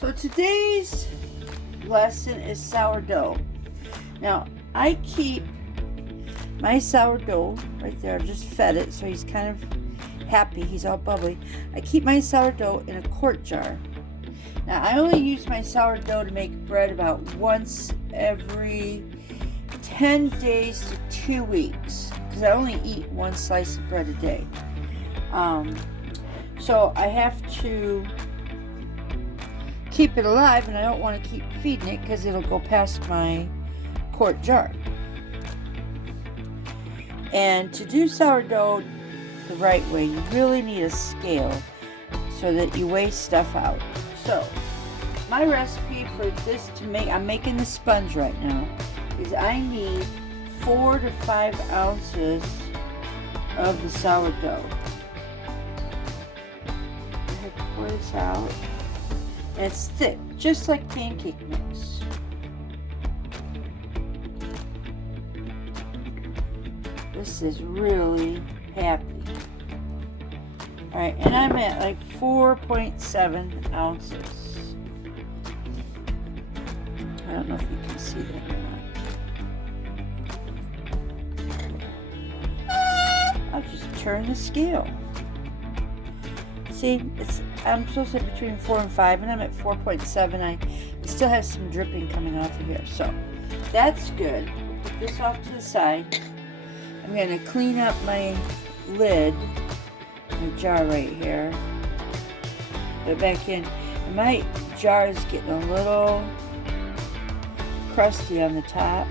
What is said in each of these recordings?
So today's lesson is sourdough. Now, I keep my sourdough right there. I just fed it, so he's kind of happy. He's all bubbly. I keep my sourdough in a quart jar. Now, I only use my sourdough to make bread about once every 10 days to 2 weeks, because I only eat one slice of bread a day. So I have to keep it alive, and I don't want to keep feeding it because it'll go past my quart jar. And to do sourdough the right way, you really need a scale so that you weigh stuff out. So my recipe for this to make, I'm making the sponge right now, is I need 4 to 5 ounces of the sourdough. I pour this out, and it's thick, just like pancake mix. This is really happy. Alright, and I'm at like 4.7 ounces. I don't know if you can see that or not. I'll just turn the scale. See, I'm supposed to be between 4 and 5, and I'm at 4.7. I still have some dripping coming off of here, so that's good. Put this off to the side. I'm going to clean up my lid, my jar right here. Put it back in. And my jar is getting a little crusty on the top.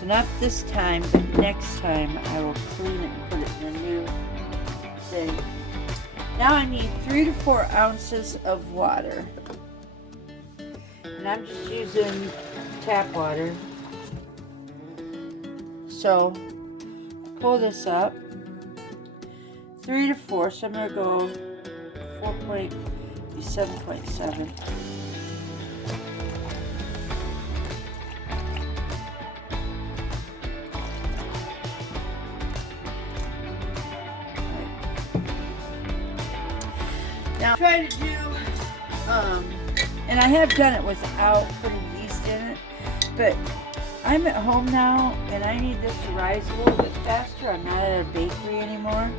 So not this time, but next time I will clean it and put it in a new thing. Now I need 3 to 4 ounces of water. And I'm just using tap water. So pull this up, 3 to 4, so I'm going to go 7.7. Now try to do, and I have done it without putting yeast in it, but I'm at home now, and I need this to rise a little bit faster. I'm not at a bakery anymore.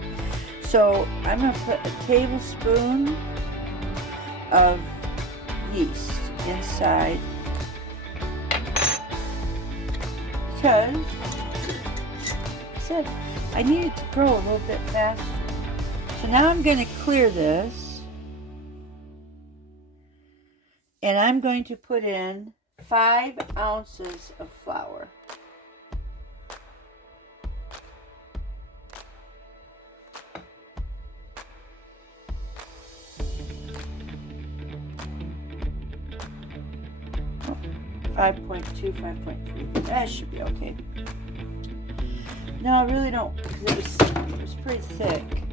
So I'm going to put a tablespoon of yeast inside, because, like I said, I need it to grow a little bit faster. So now I'm going to clear this, and I'm going to put in 5 ounces of flour. Oh, 5.2, 5.3. That should be okay. No, I really don't, because it was pretty thick.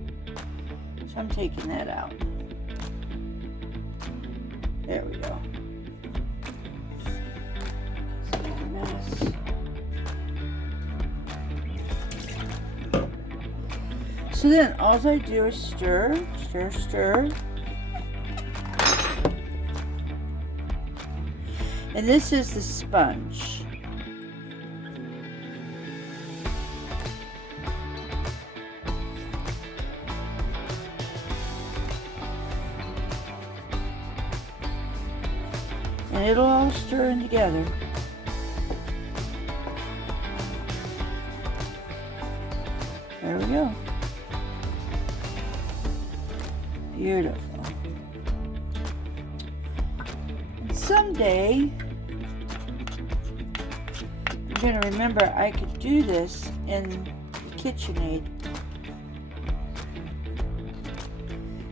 So I'm taking that out. There we go. So then all I do is stir, stir, stir. And this is the sponge. And it'll all stir in together. There we go. Beautiful. And someday, I'm going to remember I could do this in the KitchenAid.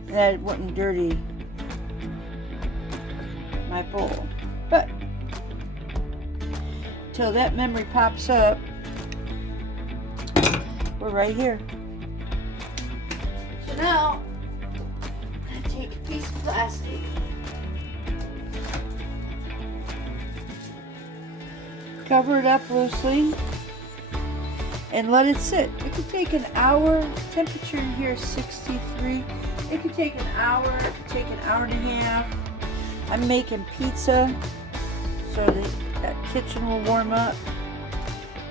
And that it wouldn't dirty my bowl. But till that memory pops up, we're right here. So now, I'm going to take a piece of plastic, cover it up loosely, and let it sit. It could take an hour. Temperature in here is 63. It could take an hour. It could take an hour and a half. I'm making pizza, so that kitchen will warm up.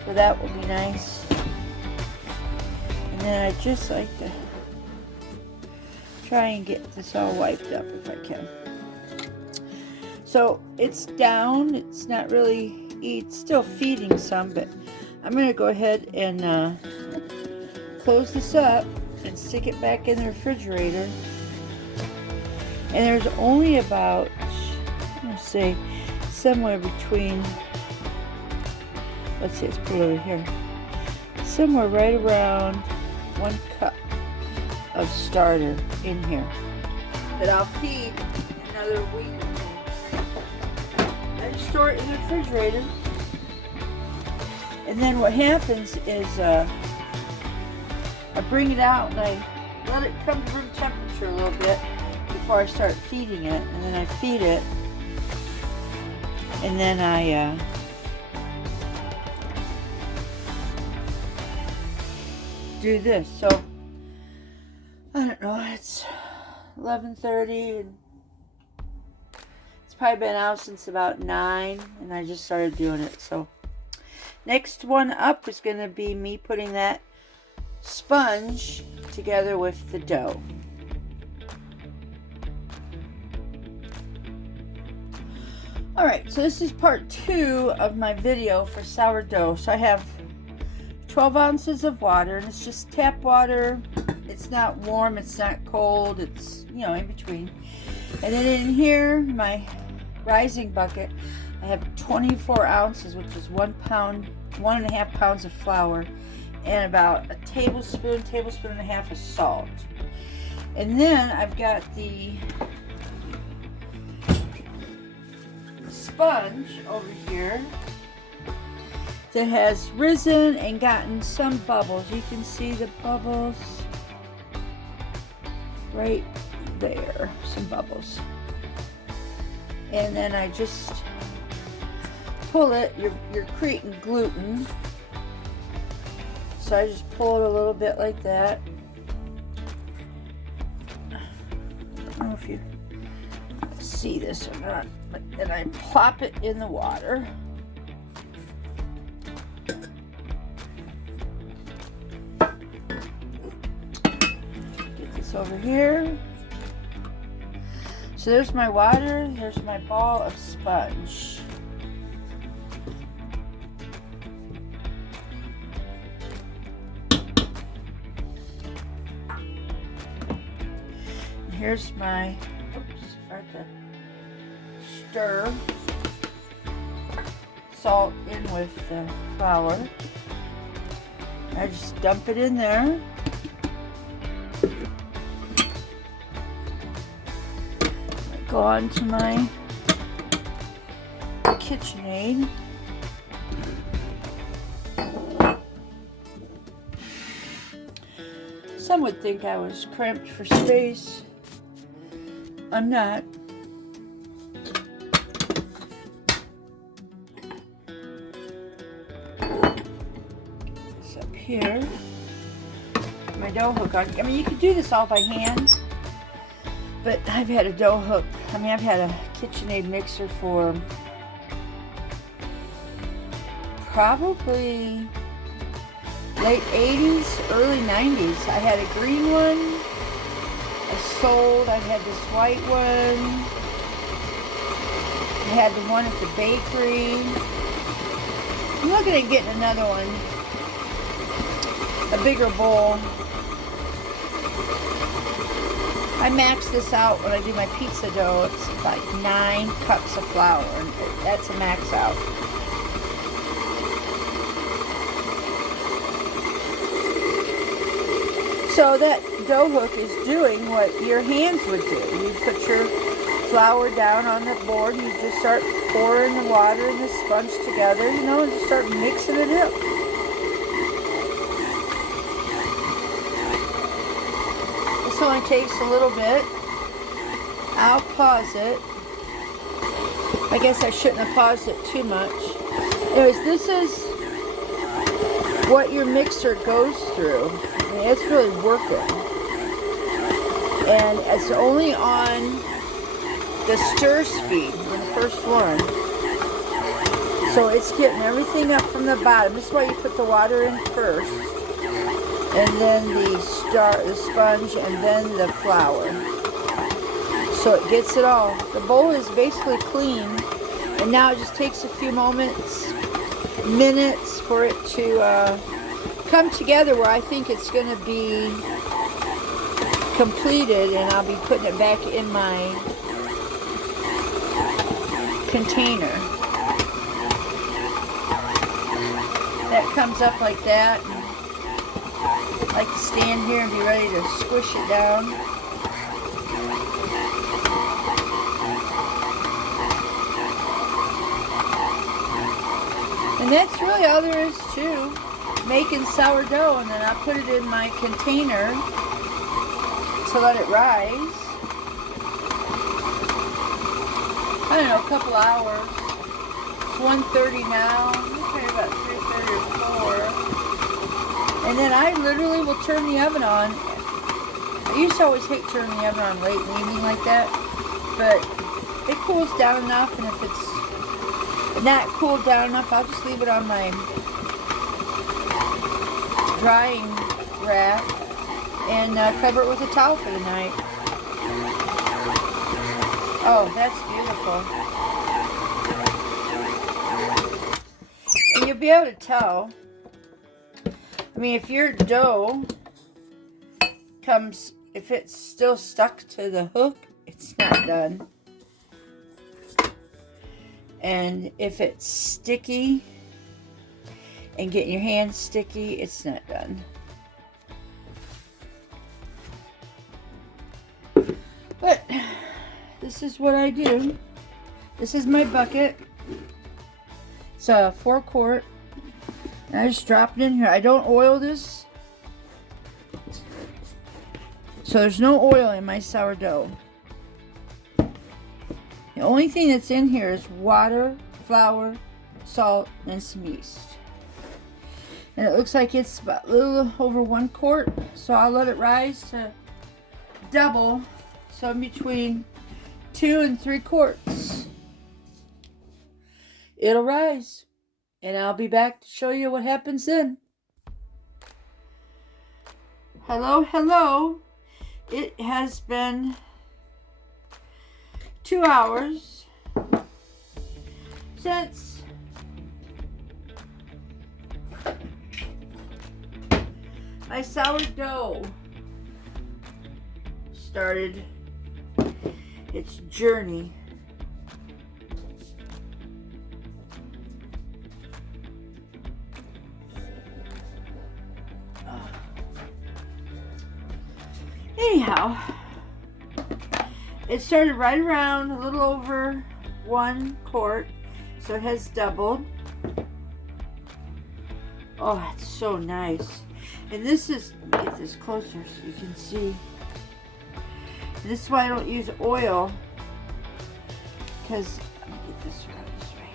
So that will be nice. And then I just like to try and get this all wiped up if I can. So it's down. It's not really, it's still feeding some, but I'm going to go ahead and close this up and stick it back in the refrigerator. And there's only about, I'm going to say, somewhere between, let's see, let's put it over here, somewhere right around 1 cup of starter in here that I'll feed another week or two. I just store it in the refrigerator, and then what happens is I bring it out and I let it come to room temperature a little bit before I start feeding it, and then I feed it, and then I do this. So I don't know, it's 11:30 and it's probably been out since about 9, and I just started doing it. So next one up is going to be me putting that sponge together with the dough. Alright, so this is part 2 of my video for sourdough. So I have 12 ounces of water, and it's just tap water. It's not warm, it's not cold, it's, you know, in between. And then in here, my rising bucket, I have 24 ounces, which is 1 pound, 1.5 pounds of flour, and about a tablespoon and a half of salt. And then I've got the sponge over here that has risen and gotten some bubbles. You can see the bubbles right there, some bubbles. And then I just pull it. You're creating gluten, so I just pull it a little bit like that. I don't know if you see this or not, but then I plop it in the water. Get this over here. So there's my water, there's my ball of sponge. And here's my, oops, hard to stir salt in with the flour. I just dump it in there. Go on to my KitchenAid. Some would think I was cramped for space. I'm not. Get this up here. My dough hook on. I mean, you could do this all by hand, but I've had a dough hook. I mean, I've had a KitchenAid mixer for probably late 80s, early 90s. I had a green one. I sold. I had this white one. I had the one at the bakery. I'm looking at getting another one. A bigger bowl. I max this out when I do my pizza dough. It's like 9 cups of flour. That's a max out. So that dough hook is doing what your hands would do. You put your flour down on the board, you just start pouring the water and the sponge together, you know, and just start mixing it up. This only takes a little bit. I'll pause it. I guess I shouldn't have paused it too much. Anyways, this is what your mixer goes through. I mean, it's really working. And it's only on the stir speed in the first one. So it's getting everything up from the bottom. This is why you put the water in first, and then the sponge, and then the flour. So it gets it all. The bowl is basically clean, and now it just takes a few minutes for it to come together where I think it's going to be completed, and I'll be putting it back in my container. That comes up like that. And I like to stand here and be ready to squish it down. And that's really all there is to making sourdough, and then I'll put it in my container to let it rise. I don't know, a couple hours. It's 1:30 now. Okay, about 3:30 or 4. And then I literally will turn the oven on. I used to always hate turning the oven on late in the evening like that, but it cools down enough, and if it's not cooled down enough, I'll just leave it on my drying rack and cover it with a towel for the night. Oh, that's beautiful. And you'll be able to tell. I mean, if your dough if it's still stuck to the hook, it's not done. And if it's sticky and getting your hands sticky, it's not done. But this is what I do. This is my bucket. It's a 4-quart. And I just drop it in here. I don't oil this. So there's no oil in my sourdough. The only thing that's in here is water, flour, salt, and some yeast. And it looks like it's about a little over 1 quart. So I'll let it rise to double. So in between 2 and 3 quarts. It'll rise. And I'll be back to show you what happens then. Hello, hello. It has been 2 hours since my sourdough started its journey. Anyhow, it started right around a little over 1 quart, so it has doubled. Oh, it's so nice. And this is, let me get this closer so you can see. And this is why I don't use oil, because, let me get this right this way.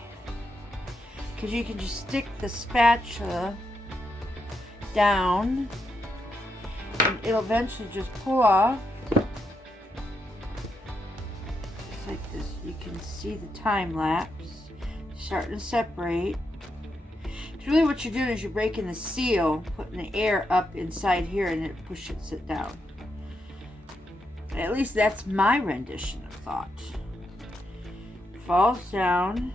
Because you can just stick the spatula down, and it'll eventually just pull off. Just like this. You can see the time lapse starting to separate. It's really what you're doing is you're breaking the seal, putting the air up inside here, and it pushes it down. At least that's my rendition of thought. It falls down,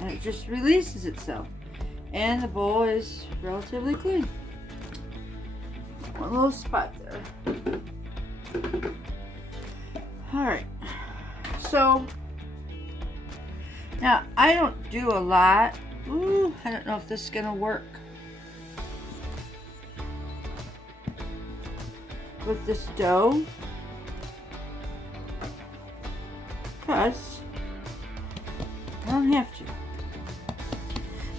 and it just releases itself. And the bowl is relatively clean. One little spot there. Alright. So, now I don't do a lot. Ooh, I don't know if this is going to work with this dough. Because I don't have to.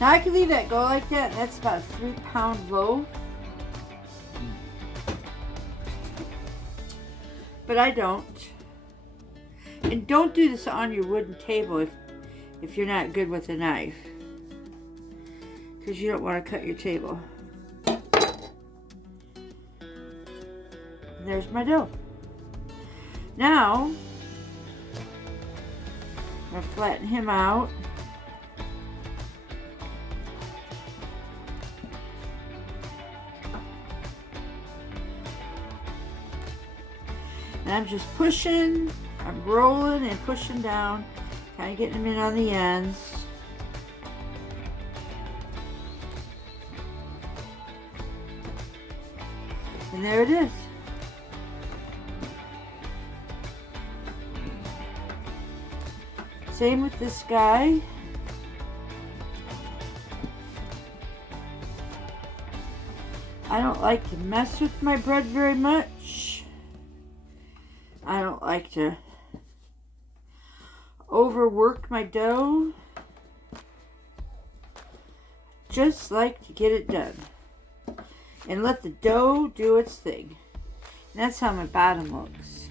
Now I can leave that go like that, and that's about a 3-pound loaf. But I don't. And don't do this on your wooden table if you're not good with a knife, because you don't want to cut your table. And there's my dough. Now, I'm going to flatten him out. And I'm just pushing, I'm rolling and pushing down, kind of getting them in on the ends. And there it is. Same with this guy. I don't like to mess with my bread very much. I don't like to overwork my dough. Just like to get it done. And let the dough do its thing. And that's how my bottom looks.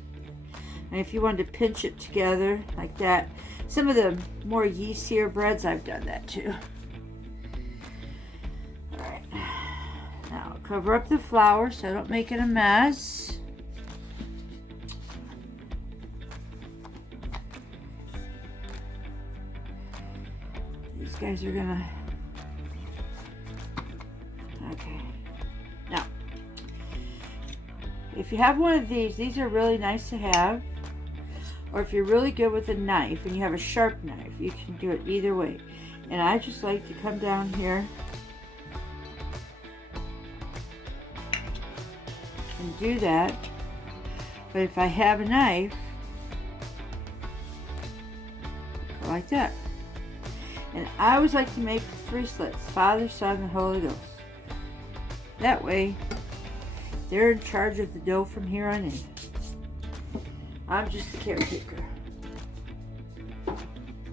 And if you wanted to pinch it together like that, some of the more yeastier breads, I've done that too. Alright. Now cover up the flour so I don't make it a mess. These guys are gonna... Okay. Now, if you have one of these are really nice to have. Or if you're really good with a knife and you have a sharp knife, you can do it either way. And I just like to come down here and do that. But if I have a knife, go like that. And I always like to make 3 slits, Father, Son, and Holy Ghost. That way, they're in charge of the dough from here on in. I'm just the caretaker.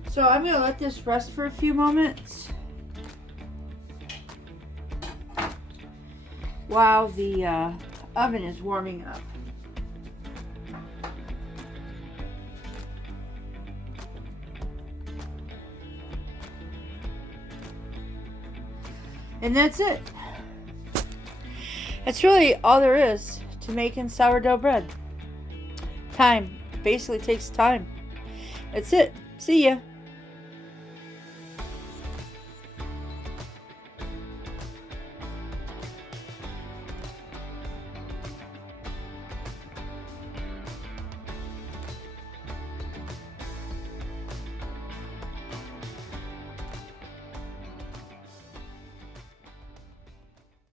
So I'm going to let this rest for a few moments while the oven is warming up. And that's it. That's really all there is to making sourdough bread. Time. Basically takes time. That's it. See ya.